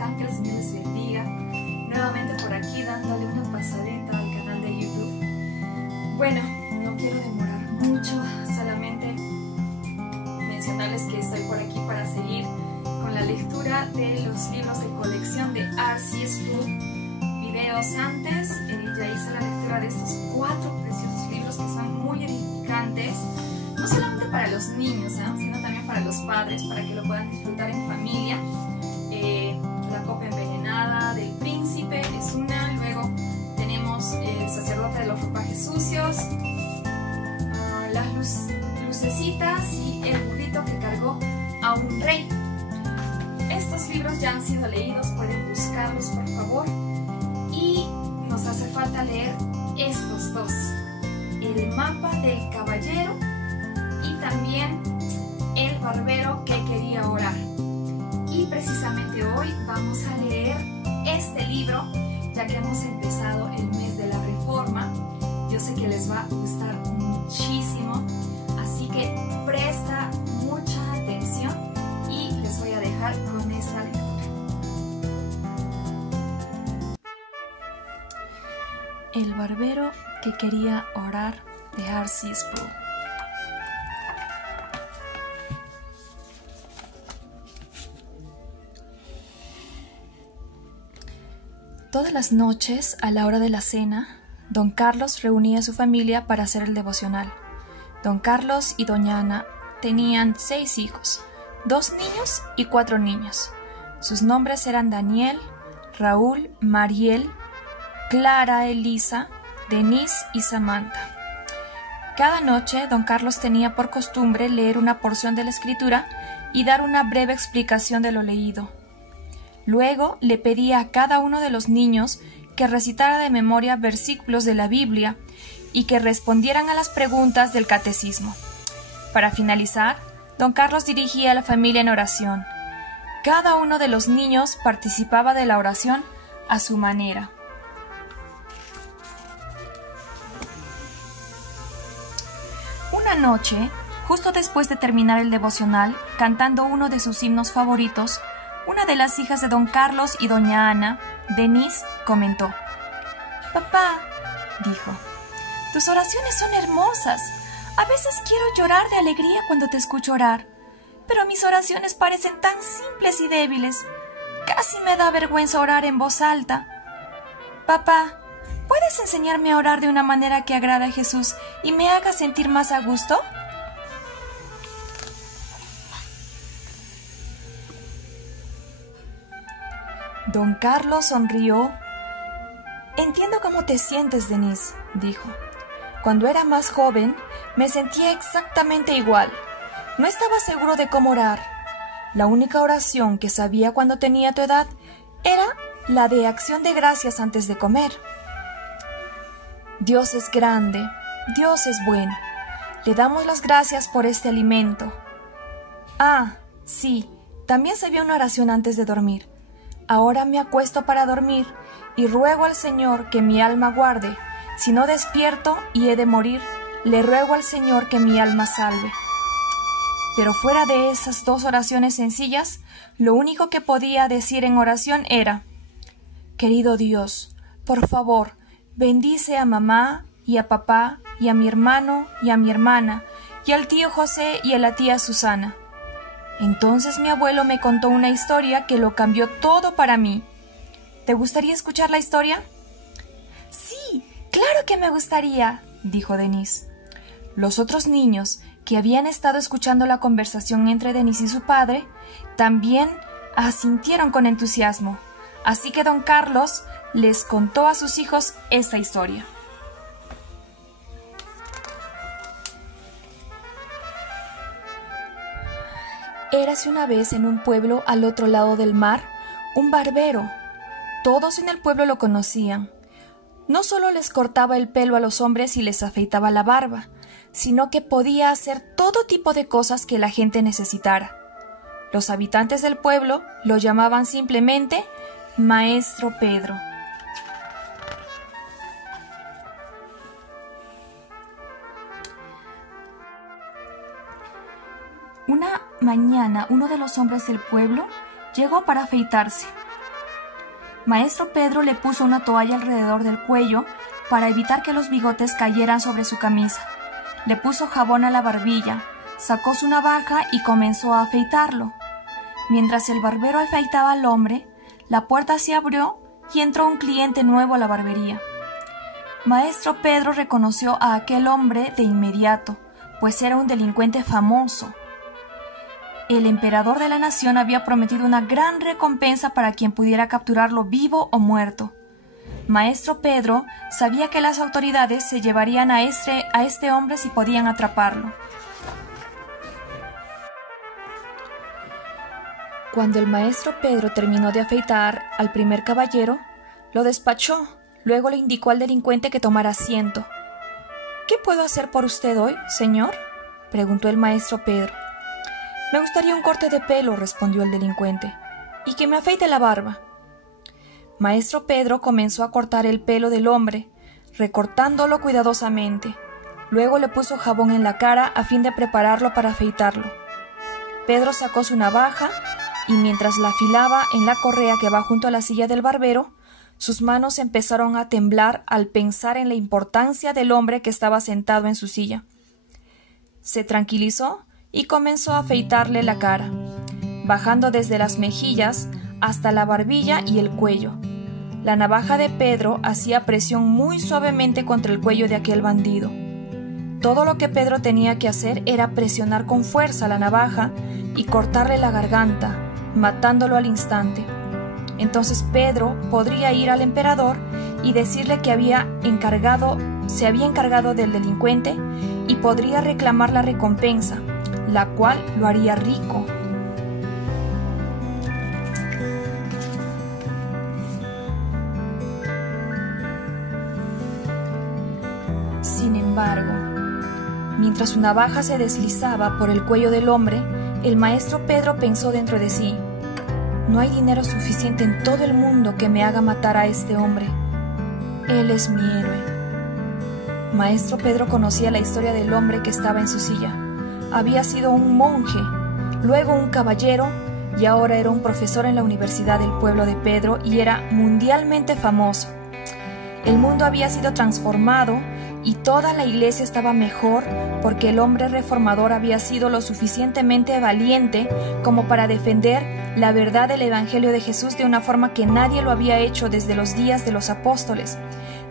están? Que el Señor les bendiga. Nuevamente por aquí dándole una pasadita al canal de YouTube. Bueno, no quiero demorar mucho, solamente mencionarles que estoy por aquí para seguir con la lectura de los libros de colección de R.C. Sproul. Videos antes, ya hice la lectura de estos 4 preciosos libros que son muy edificantes, no solamente para los niños, sino también para los padres, para que lo puedan disfrutar en familia. La copa envenenada del príncipe es una, luego tenemos el sacerdote de los ropajes sucios, las lucecitas y el burrito que cargó a un rey. Estos libros ya han sido leídos, pueden buscarlos por favor. Y nos hace falta leer estos 2, el mapa del caballero y también el barbero que quería orar. Y precisamente hoy vamos a leer este libro, ya que hemos empezado el mes de la Reforma. Yo sé que les va a gustar muchísimo, así que presta mucha atención y les voy a dejar con esta lectura. El barbero que quería orar, de R.C. Sproul. Todas las noches, a la hora de la cena, don Carlos reunía a su familia para hacer el devocional. Don Carlos y doña Ana tenían 6 hijos, 2 niños y 4 niñas. Sus nombres eran Daniel, Raúl, Mariel, Clara, Elisa, Denise y Samantha. Cada noche, don Carlos tenía por costumbre leer una porción de la Escritura y dar una breve explicación de lo leído. Luego le pedía a cada uno de los niños que recitara de memoria versículos de la Biblia y que respondieran a las preguntas del catecismo. Para finalizar, don Carlos dirigía a la familia en oración. Cada uno de los niños participaba de la oración a su manera. Una noche, justo después de terminar el devocional, cantando uno de sus himnos favoritos, una de las hijas de don Carlos y doña Ana, Denise, comentó: «Papá», dijo, «tus oraciones son hermosas. A veces quiero llorar de alegría cuando te escucho orar, pero mis oraciones parecen tan simples y débiles. Casi me da vergüenza orar en voz alta. Papá, ¿puedes enseñarme a orar de una manera que agrade a Jesús y me haga sentir más a gusto?» Don Carlos sonrió. «Entiendo cómo te sientes, Denise», dijo. «Cuando era más joven, me sentía exactamente igual. No estaba seguro de cómo orar. La única oración que sabía cuando tenía tu edad era la de acción de gracias antes de comer. Dios es grande, Dios es bueno. Le damos las gracias por este alimento. Ah, sí, también sabía una oración antes de dormir. Ahora me acuesto para dormir y ruego al Señor que mi alma guarde. Si no despierto y he de morir, le ruego al Señor que mi alma salve». Pero fuera de esas 2 oraciones sencillas, lo único que podía decir en oración era: «Querido Dios, por favor, bendice a mamá y a papá y a mi hermano y a mi hermana y al tío José y a la tía Susana». Entonces mi abuelo me contó una historia que lo cambió todo para mí. ¿Te gustaría escuchar la historia? «Sí, claro que me gustaría», dijo Denise. Los otros niños, que habían estado escuchando la conversación entre Denise y su padre, también asintieron con entusiasmo. Así que don Carlos les contó a sus hijos esta historia. Érase una vez en un pueblo al otro lado del mar, un barbero. Todos en el pueblo lo conocían. No solo les cortaba el pelo a los hombres y les afeitaba la barba, sino que podía hacer todo tipo de cosas que la gente necesitara. Los habitantes del pueblo lo llamaban simplemente Maestro Pedro. Una mañana, uno de los hombres del pueblo llegó para afeitarse. Maestro Pedro le puso una toalla alrededor del cuello para evitar que los bigotes cayeran sobre su camisa. Le puso jabón a la barbilla, sacó su navaja y comenzó a afeitarlo. Mientras el barbero afeitaba al hombre, la puerta se abrió y entró un cliente nuevo a la barbería. Maestro Pedro reconoció a aquel hombre de inmediato, pues era un delincuente famoso. El emperador de la nación había prometido una gran recompensa para quien pudiera capturarlo vivo o muerto. Maestro Pedro sabía que las autoridades se llevarían a este hombre si podían atraparlo. Cuando el maestro Pedro terminó de afeitar al primer caballero, lo despachó. Luego le indicó al delincuente que tomara asiento. «¿Qué puedo hacer por usted hoy, señor?», preguntó el maestro Pedro. «Me gustaría un corte de pelo», respondió el delincuente, «y que me afeite la barba». Maestro Pedro comenzó a cortar el pelo del hombre, recortándolo cuidadosamente. Luego le puso jabón en la cara a fin de prepararlo para afeitarlo. Pedro sacó su navaja y mientras la afilaba en la correa que va junto a la silla del barbero, sus manos empezaron a temblar al pensar en la importancia del hombre que estaba sentado en su silla. Se tranquilizó y comenzó a afeitarle la cara, bajando desde las mejillas hasta la barbilla y el cuello. La navaja de Pedro hacía presión muy suavemente contra el cuello de aquel bandido. Todo lo que Pedro tenía que hacer era presionar con fuerza la navaja y cortarle la garganta, matándolo al instante. Entonces Pedro podría ir al emperador y decirle que se había encargado del delincuente y podría reclamar la recompensa, la cual lo haría rico. Sin embargo, mientras su navaja se deslizaba por el cuello del hombre, el maestro Pedro pensó dentro de sí: «No hay dinero suficiente en todo el mundo que me haga matar a este hombre. Él es mi héroe». Maestro Pedro conocía la historia del hombre que estaba en su silla. Había sido un monje, luego un caballero y ahora era un profesor en la Universidad del pueblo de Pedro y era mundialmente famoso. El mundo había sido transformado y toda la iglesia estaba mejor porque el hombre reformador había sido lo suficientemente valiente como para defender la verdad del Evangelio de Jesús de una forma que nadie lo había hecho desde los días de los apóstoles.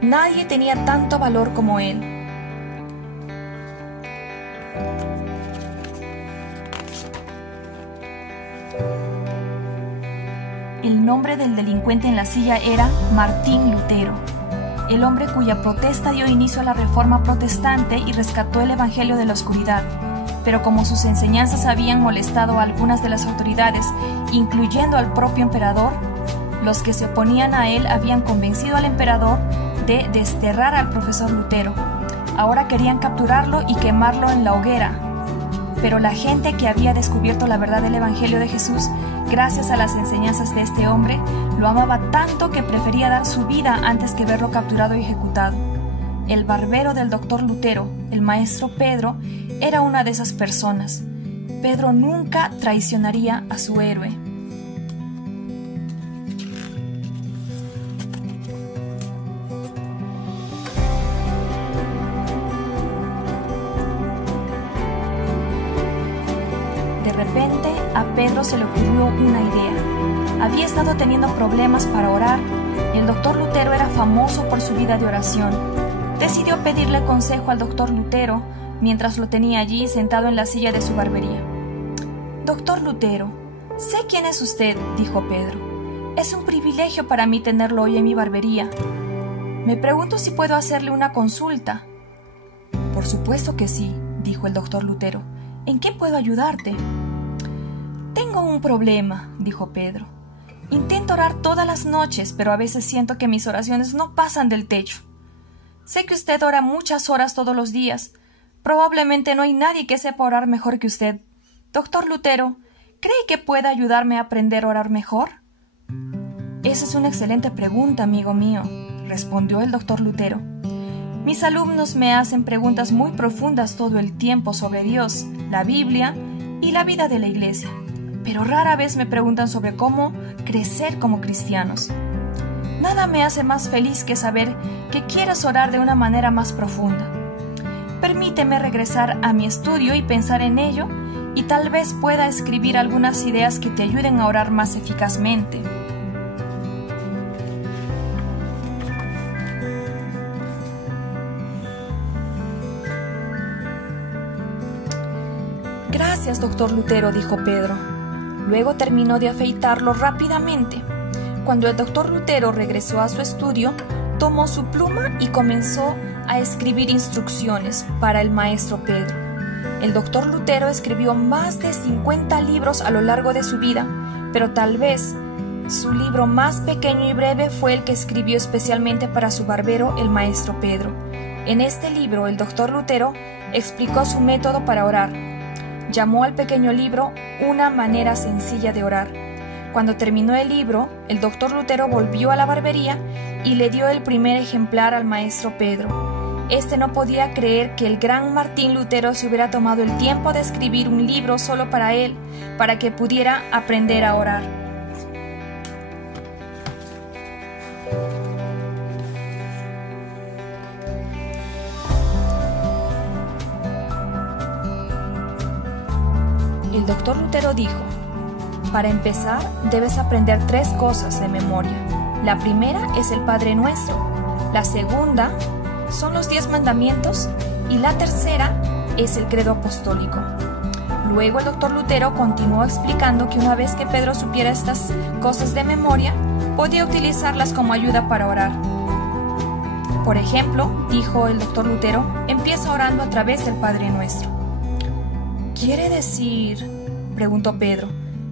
Nadie tenía tanto valor como él. El nombre del delincuente en la silla era Martín Lutero, el hombre cuya protesta dio inicio a la Reforma Protestante y rescató el Evangelio de la oscuridad. Pero como sus enseñanzas habían molestado a algunas de las autoridades, incluyendo al propio emperador, los que se oponían a él habían convencido al emperador de desterrar al profesor Lutero. Ahora querían capturarlo y quemarlo en la hoguera. Pero la gente que había descubierto la verdad del Evangelio de Jesús, gracias a las enseñanzas de este hombre, lo amaba tanto que prefería dar su vida antes que verlo capturado y ejecutado. El barbero del doctor Lutero, el maestro Pedro, era una de esas personas. Pedro nunca traicionaría a su héroe. De repente, a Pedro se le ocurrió una idea. Había estado teniendo problemas para orar y el doctor Lutero era famoso por su vida de oración. Decidió pedirle consejo al doctor Lutero mientras lo tenía allí sentado en la silla de su barbería. «Doctor Lutero, sé quién es usted», dijo Pedro. «Es un privilegio para mí tenerlo hoy en mi barbería. Me pregunto si puedo hacerle una consulta». «Por supuesto que sí», dijo el doctor Lutero. «¿En qué puedo ayudarte?» «Tengo un problema», dijo Pedro. «Intento orar todas las noches, pero a veces siento que mis oraciones no pasan del techo. Sé que usted ora muchas horas todos los días. Probablemente no hay nadie que sepa orar mejor que usted. Doctor Lutero, ¿cree que pueda ayudarme a aprender a orar mejor?» «Esa es una excelente pregunta, amigo mío», respondió el doctor Lutero. «Mis alumnos me hacen preguntas muy profundas todo el tiempo sobre Dios, la Biblia y la vida de la iglesia, pero rara vez me preguntan sobre cómo crecer como cristianos. Nada me hace más feliz que saber que quieres orar de una manera más profunda. Permíteme regresar a mi estudio y pensar en ello, y tal vez pueda escribir algunas ideas que te ayuden a orar más eficazmente. Gracias, doctor Lutero, dijo Pedro. Luego terminó de afeitarlo rápidamente. Cuando el doctor Lutero regresó a su estudio, tomó su pluma y comenzó a escribir instrucciones para el maestro Pedro. El doctor Lutero escribió más de 50 libros a lo largo de su vida, pero tal vez su libro más pequeño y breve fue el que escribió especialmente para su barbero, el maestro Pedro. En este libro, el doctor Lutero explicó su método para orar. Llamó al pequeño libro Una manera sencilla de orar. Cuando terminó el libro, el doctor Lutero volvió a la barbería y le dio el primer ejemplar al maestro Pedro. Este no podía creer que el gran Martín Lutero se hubiera tomado el tiempo de escribir un libro solo para él, para que pudiera aprender a orar. El doctor Lutero dijo: para empezar, debes aprender 3 cosas de memoria. La primera es el Padre Nuestro, la segunda son los 10 mandamientos y la tercera es el credo apostólico. Luego el doctor Lutero continuó explicando que una vez que Pedro supiera estas cosas de memoria, podía utilizarlas como ayuda para orar. Por ejemplo, dijo el doctor Lutero, empieza orando a través del Padre Nuestro. ¿Quiere decir, preguntó Pedro,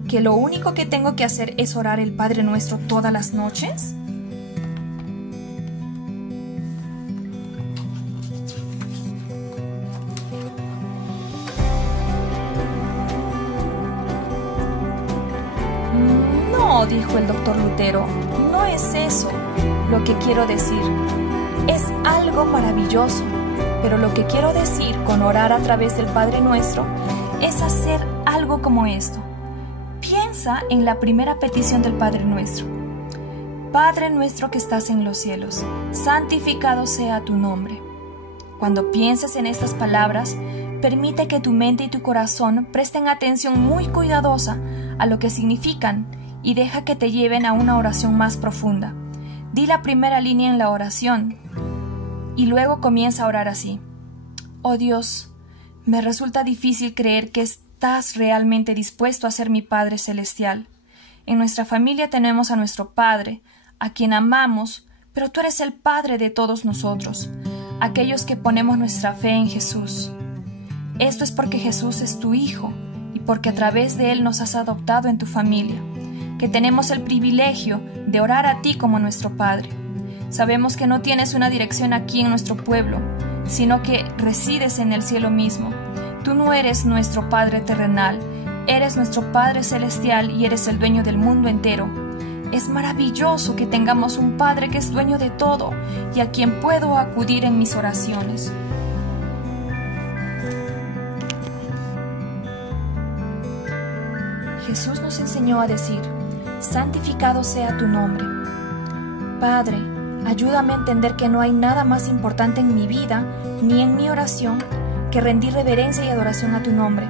que lo único que tengo que hacer es orar el Padre Nuestro todas las noches? No, dijo el doctor Lutero, no es eso lo que quiero decir. Es algo maravilloso, pero lo que quiero decir con orar a través del Padre Nuestro es hacer algo como esto. Piensa en la primera petición del Padre Nuestro. Padre nuestro que estás en los cielos, santificado sea tu nombre. Cuando pienses en estas palabras, permite que tu mente y tu corazón presten atención muy cuidadosa a lo que significan y deja que te lleven a una oración más profunda. Di la primera línea en la oración y luego comienza a orar así. Oh Dios, me resulta difícil creer que estás realmente dispuesto a ser mi Padre Celestial. En nuestra familia tenemos a nuestro Padre, a quien amamos, pero tú eres el Padre de todos nosotros, aquellos que ponemos nuestra fe en Jesús. Esto es porque Jesús es tu Hijo y porque a través de Él nos has adoptado en tu familia, que tenemos el privilegio de orar a ti como nuestro Padre. Sabemos que no tienes una dirección aquí en nuestro pueblo, sino que resides en el cielo mismo. Tú no eres nuestro Padre terrenal, eres nuestro Padre celestial y eres el dueño del mundo entero. Es maravilloso que tengamos un Padre que es dueño de todo y a quien puedo acudir en mis oraciones. Jesús nos enseñó a decir: santificado sea tu nombre. Padre, ayúdame a entender que no hay nada más importante en mi vida ni en mi oración que rendir reverencia y adoración a tu nombre.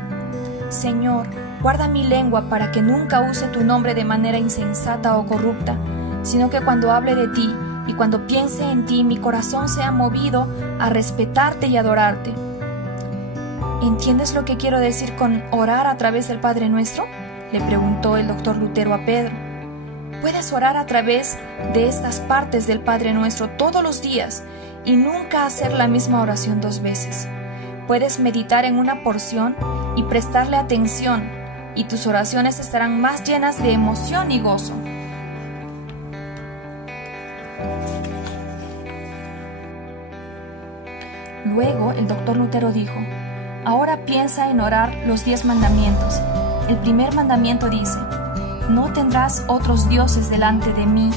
Señor, guarda mi lengua para que nunca use tu nombre de manera insensata o corrupta, sino que cuando hable de ti y cuando piense en ti, mi corazón sea movido a respetarte y adorarte. ¿Entiendes lo que quiero decir con orar a través del Padre Nuestro?, le preguntó el doctor Lutero a Pedro. Puedes orar a través de estas partes del Padre Nuestro todos los días y nunca hacer la misma oración 2 veces. Puedes meditar en una porción y prestarle atención, y tus oraciones estarán más llenas de emoción y gozo. Luego el doctor Lutero dijo: ahora piensa en orar los 10 mandamientos. El primer mandamiento dice: no tendrás otros dioses delante de mí.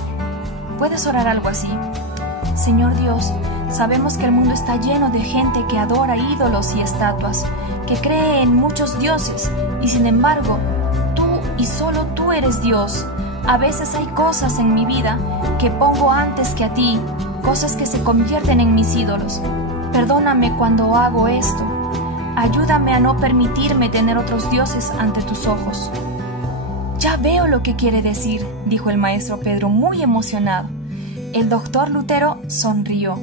Puedes orar algo así: Señor Dios, sabemos que el mundo está lleno de gente que adora ídolos y estatuas, que cree en muchos dioses, y sin embargo, tú y solo tú eres Dios. A veces hay cosas en mi vida que pongo antes que a ti, cosas que se convierten en mis ídolos. Perdóname cuando hago esto. Ayúdame a no permitirme tener otros dioses ante tus ojos. Ya veo lo que quiere decir, dijo el maestro Pedro muy emocionado. El doctor Lutero sonrió.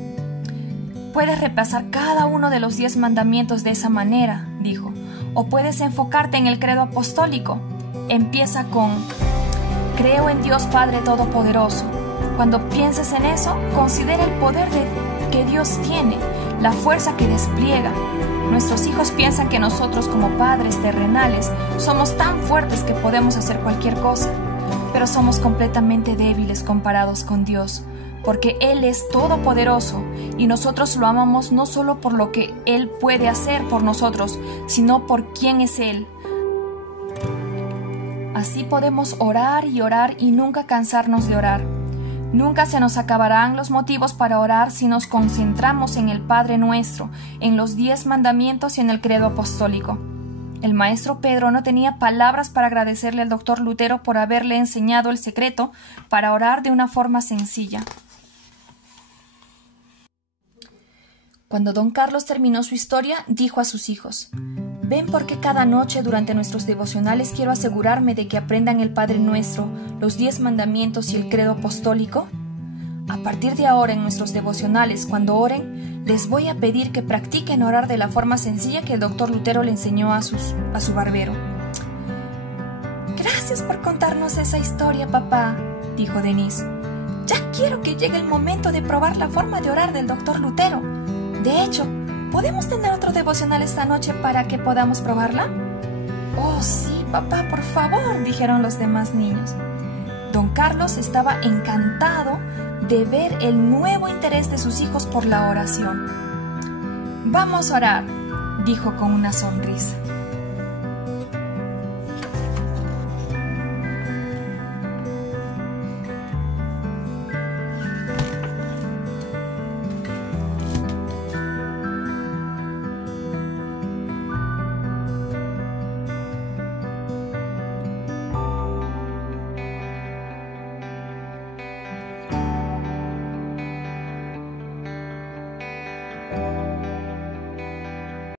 Puedes repasar cada uno de los 10 mandamientos de esa manera, dijo, o puedes enfocarte en el credo apostólico. Empieza con: creo en Dios Padre Todopoderoso. Cuando pienses en eso, considera el poder que Dios tiene, la fuerza que despliega. Nuestros hijos piensan que nosotros como padres terrenales somos tan fuertes que podemos hacer cualquier cosa, pero somos completamente débiles comparados con Dios, porque Él es todopoderoso y nosotros lo amamos no solo por lo que Él puede hacer por nosotros, sino por quién es Él. Así podemos orar y nunca cansarnos de orar. Nunca se nos acabarán los motivos para orar si nos concentramos en el Padre Nuestro, en los 10 mandamientos y en el credo apostólico. El maestro Pedro no tenía palabras para agradecerle al doctor Lutero por haberle enseñado el secreto para orar de una forma sencilla. Cuando don Carlos terminó su historia, dijo a sus hijos: ¿Ven por qué cada noche durante nuestros devocionales quiero asegurarme de que aprendan el Padre Nuestro, los 10 mandamientos y el credo apostólico? A partir de ahora en nuestros devocionales, cuando oren, les voy a pedir que practiquen orar de la forma sencilla que el doctor Lutero le enseñó a su barbero. Gracias por contarnos esa historia, papá, dijo Denise. Ya quiero que llegue el momento de probar la forma de orar del doctor Lutero. De hecho, ¿podemos tener otro devocional esta noche para que podamos probarla? Oh, sí, papá, por favor, dijeron los demás niños. Don Carlos estaba encantado de ver el nuevo interés de sus hijos por la oración. Vamos a orar, dijo con una sonrisa.